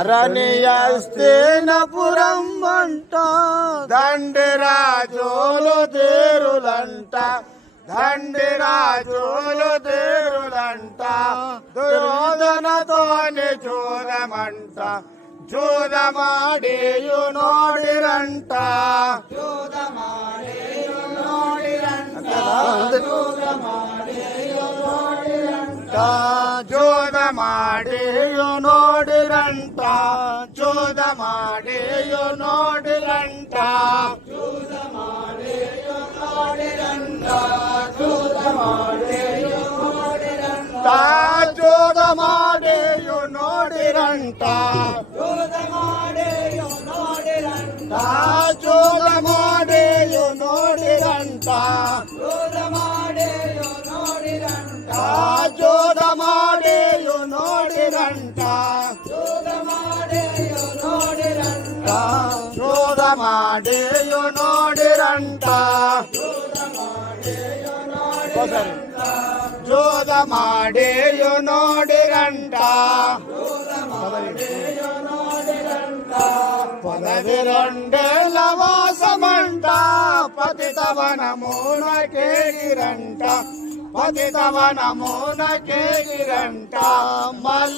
ధరణియస్తేనపురం అంట దండిరాజోలు తేరులంట దండిరాజోలు తేరులంట దుర్యోధనతోని చూడమంట చూడమాడేయు నోడిరంట. ಜೋದ ಮಾಡಿಯು ನೋಡಿರಂಟ ಜೋದ ಮಾಡಿಯು ನೋಡಿರಂಟ ಜೋದ ಮಾಡಿಯು ನೋಡಿರಂಟ ಜೋದ ಮಾಡಿಯು ನೋಡಿರಂಟ ಜೋದ ಮಾಡಿಯು ನೋಡಿರಂಟ ಜೋದ ಮಾಡಿಯು ನೋಡಿರಂಟ ಜೋದ ಮಾಡಿಯು ನೋಡಿರಂಟ ಜೋದ పదవి రెండేళ్ళ వాసమంట పతితవన మూన కేగిరంట పతితవన మూన కేగిరంట మళ్ళీ అజ్ఞాత వాసమంట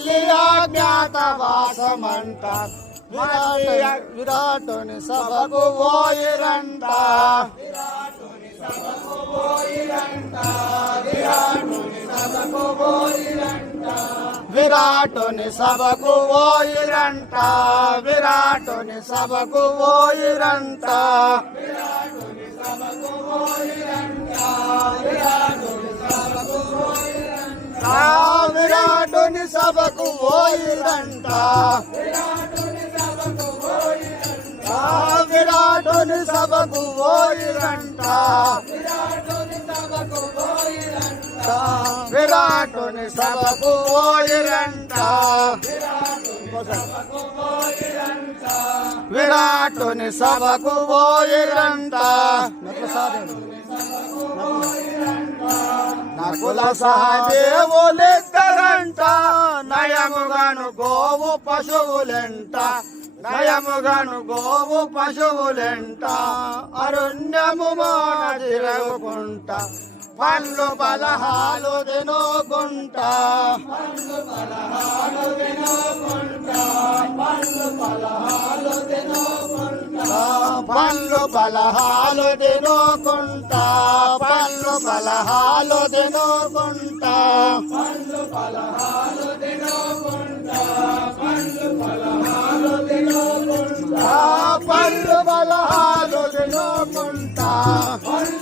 విరాట విరాటుని సభకు పోయిరంట. విరాటుని సభకు పోయిరంట. విరాటుని సభకు పోయిరంట. ఆ విరాటుని సభకు పోయిరంట. ఆ విరాటుని సభకు పోయిరంట. విరాటుని సభకు పోయిరంట. విరాటుని సభకు పోయిరంట. నకుల సహదేవులిద్దరంట నయముగను గోవు పశువులెంట నయముగను గోవు పశువులెంట అరుణ్యము మోనదిరవుకుంట పండ్లు బలహాలు తినోకుంట. పండ్లు బలహాలు తినోకుంటా. పండ్లు బలహాలు తినోకుంటా. పండ్లు బలహాలు తినోకుంటా. పండ్లు బలహాలు తినోకుంటా. పండ్లు బలహాలు తినోకుంటా. పండ్లు బలహాలు తినోకుంటా. పండ్లు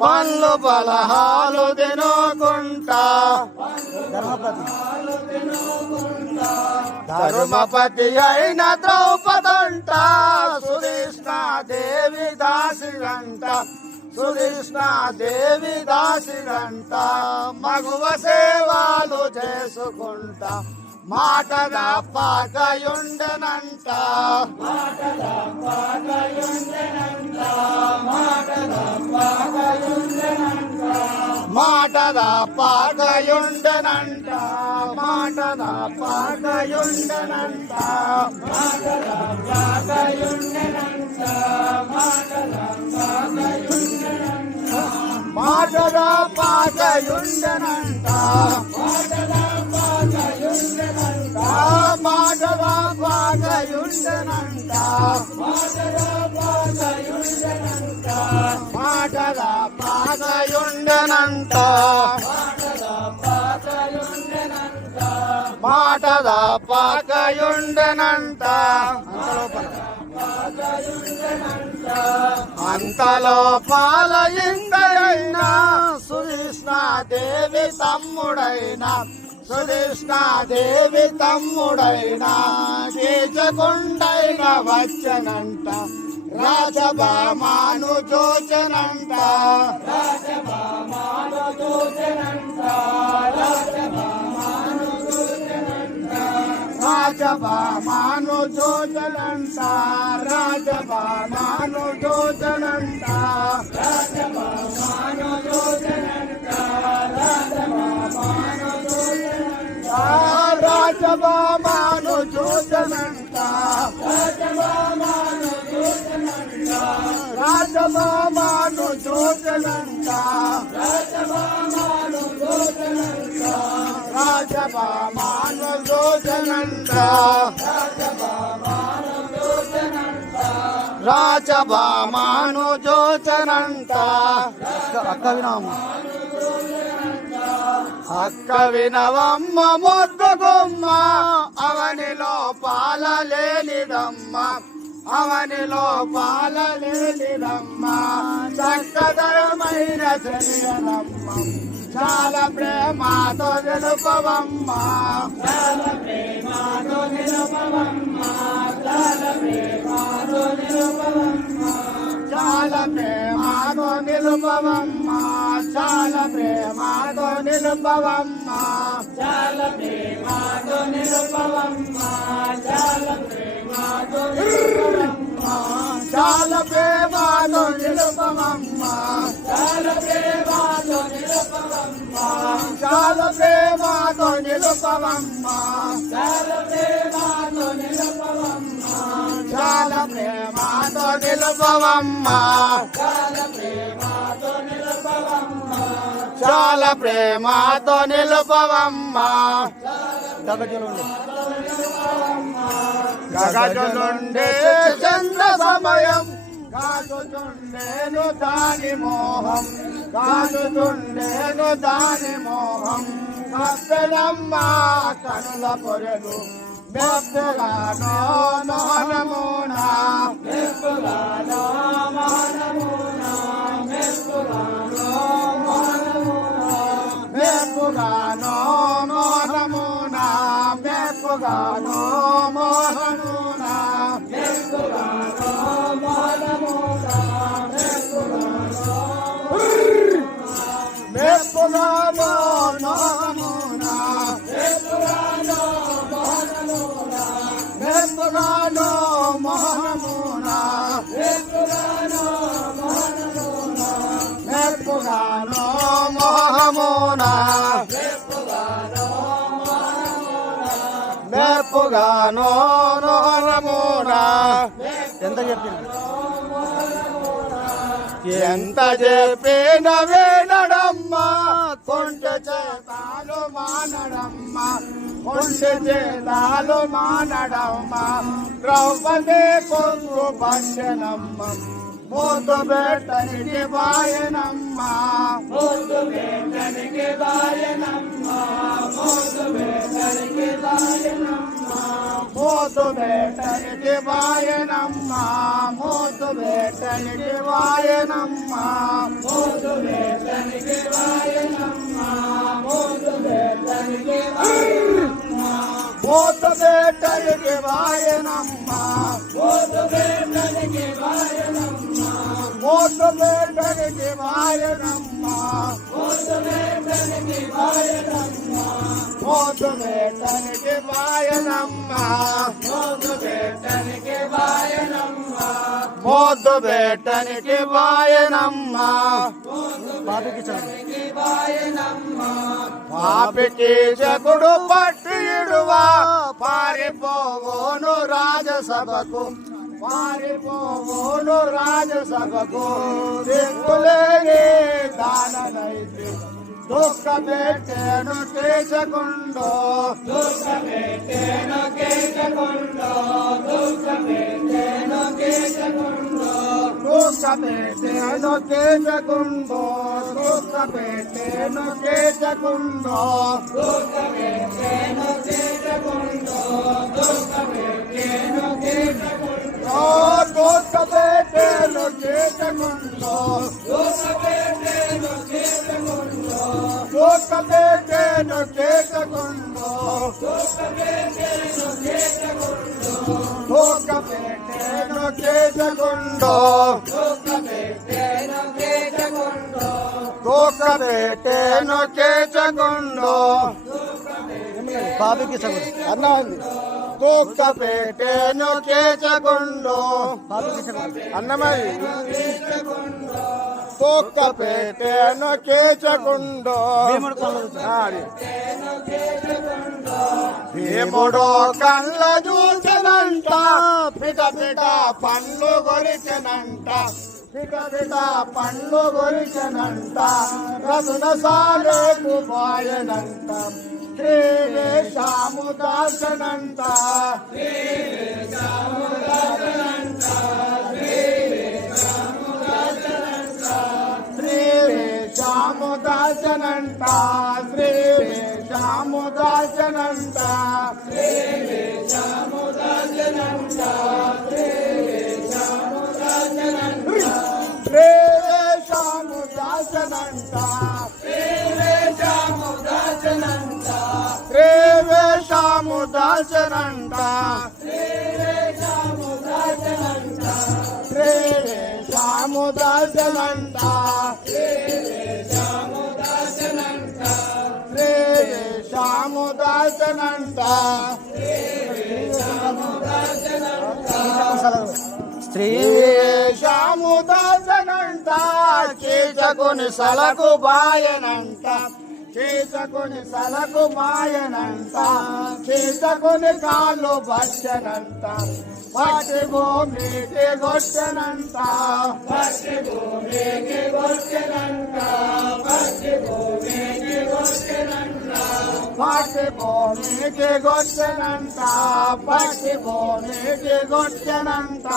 పండ్లు బలహాలు తినోకుంటా. ధర్మపతి. అయిన ద్రౌపదంట సుకృష్ణాదేవి దాసిరంట సుకృష్ణాదేవి దాసిరంట మగువ సేవలు చేసుకుంటా మాట పాకయుండనంట మాటద పాకయుండనంట మాటద పాకయుండనంట మాటద పాకయుండనంట మాట పాకయుండనంట మాటద పాకయుండనంట మాటద పాకయుండనంట మాట పాకయుండనంట. అంతలో పాలయిందైనా సుకృష్ణాదేవి తమ్ముడైనా సుకృష్ణాదేవి తమ్ముడైనా కీచకుండైన వచ్చనంట రాజభామాను జోచనంట. రాజభామాను રાજભા માનો છો જનંતા રાજભા માનો છો જનંતા રાજભા માનો છો જનંતા રાજભા માનો છો જનંતા રાજભા માનો છો જનંતા રાજભા માનો છો જનંતા રાજભા માનો છો જનંતા జోజనంట రాజభామాను జోజనంట రాజభామాను జోజనంట అక్క వినాము అక్క వినవమ్మ మొద్దుగుమ్మ అవనిలో పాలలేనిదమ్మ అవనిలో పాలలేనిదమ్మ చక్కదరమైన శరీరమ్మ. చాలా ప్రేమతో నిలుపవమ్మ. చాలా ప్రేమతో నిలుపవమ్మ. చాలా ప్రేమతో నిలుపవమ్మ. చాలా ప్రేమతో నిలుపవమ్మ. చాలా ప్రేమతో నిలుపవమ్మ. చాలా ప్రేమతో నిలుపవమ్మ. చాలా ప్రేమతో నిలుపవమ్మ. చాలా ప్రేమతో నిలుపమమ్మ. చాలా ప్రేమతో నిలుపమమ్మ. చాలా ప్రేమతో నిలుపమమ్మ. చాలా ప్రేమతో నిలుపమమ్మ. చాలా ప్రేమతో నిలుపమమ్మ. చాలా ప్రేమతో నిలుపమమ్మ. చాలా ప్రేమతో నిలుపమమ్మ. దగ్గర గగజులుండే చంద్ర సమయం. కాదుతుండేను దాని మోహం. కాదుతుండేను దాని మోహం. కప్పెలమ్మ కనుల పొరలు. మెప్పగానో మోహనమునా. మోహనమునా. మోహనమునా. গান মহানু గానో నోహమునా ఎంత చెప్పింది ఎంత చెప్పిన వేనడమ్మ కొండ చేతాలు మానడమ్మా. కొండ చేతాలు మానడమ్మా. ద్రౌపదే కొంగు పశ్యనమ్మ మూతు బేటనికి బాయనమ్మా. మూతు బేటనికి బాయనమ్మ. మూతు బెట్టనికి బాయనమ్మ మూతు బెట్టనికి బాయనమ్మ మూతు బెట్టనికి బాయనమ్మ మూతు బెట్టనికి బాయనమ్మ మూతు బెట్టనికి బాయనమ్మ మూతు బెట్టనికి బాయనమ్మ మూతు బెట్టనికి బాయనమ్మ మూతు బెట్టనికి బాయనమ్మ మోతు వేటనికి వాయనమ్మ. ముద్దు పెట్టనికి వాయనమ్మ. పాపికి జగుడు పట్టి ఇడువా. పారిపోను రాజసభకు. పారిపోవోను రాజసభకు. దిక్కులేని దాననైతే దుఃఖమెట్టేను కేచకుండో దుఃఖమెట్టేను కేచకుండో దుఃఖమెట్టేను కేచకుండో Búscate, no te secundo, búscate, no te secundo, búscate, no te secundo, búscate, no te secundo, búscate, no te secundo, búscate, no te secundo, búscate, no te secundo, búscate, పెట్టేను చేతకుండో కోక పెట్టేను చేతకుండో బాబుకి సగం అన్నా ఉంది కోక పెట్టేను చేతకుండో బాబుకి సగం అన్నమాది కోక్క పెట్టేను కేచకుండో భీముడో కళ్ళ చూస కొరికెనంట పిట పిట పండ్లు గొరిచెనంట పిట పిట పండ్లు గొరిచెనంట రసన సాలకు పోయనంట శ్రీ శాముదాసనంట శ్రీ శాముదాసనంట శ్రీ దాసనంట. శ్రీ దాసనంట. శ్యాము దాసనంట. శ్యాము దాసనంట. శ్రీవేశాము దాసనంట చేచకుని సలకు బాయనంట చేసుకుని సలకు మాయనంత చేసుకుని కాళ్ళు బచ్చనంట పట్టి భూమికి గొచ్చనంట పట్టి భూమికి గొచ్చనంట పట్టి భూమి పట్టిపోనికి గొచ్చనంత పట్టిపోనికి గొచ్చనంత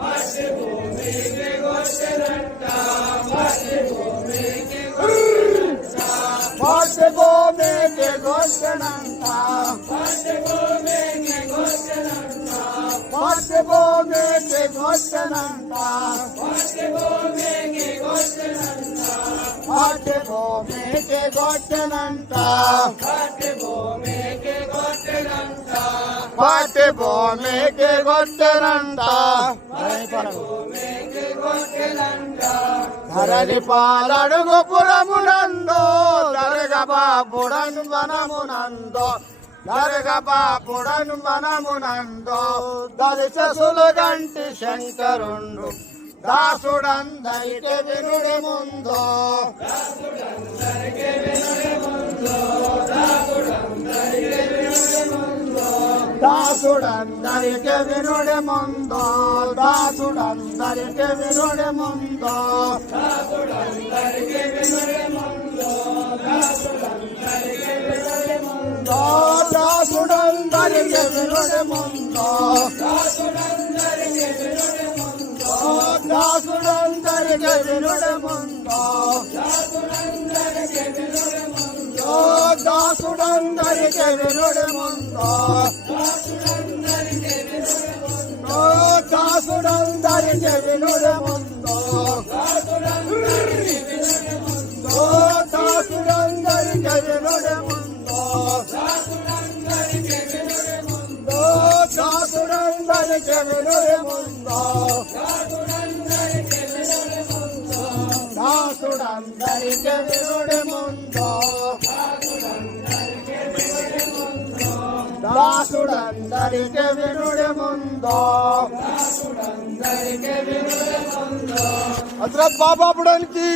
పట్టిపోనికి గొచ్చనంత పట్టిపోనికి గొచ్చనంత పట్టిపోనికి గొచ్చనంత పట్టిపోనికి గొచ్చనంత Vasubhumenge Goshtananda Vasubhumenge Goshtananda Vasubhumenge Goshtananda Vasubhumenge Goshtananda Vasubhumenge Goshtananda Vasubhumenge Goshtananda Dharali paladu gopuramunando Darga babudan vanamunando దరగబాపుడను మనమునందో దరగబాపుడను గంటి శంకరుండు. దాసుడందరికి వినుడి ముందో. దాసుడందరికి వినుడి ముందో. దాసుడందరికి వినుడి ముందో. దాసుడందరికి వినుడి ముందో. దాసుడందరికి వినుడి মন্দ দাসুডঙ্গরে বেরোরে মন্দ দাসুডঙ্গরে বেরোরে মন্দ দাসুডঙ্গরে বেরোরে মন্দ দাসুডঙ্গরে বেরোরে মন্দ দাসুডঙ্গরে বেরোরে মন্দ దాసుడందరికి వినుడి ముందు దాసుడందరికి వినుడి ముందు హజరత్ బాబాపుడానికి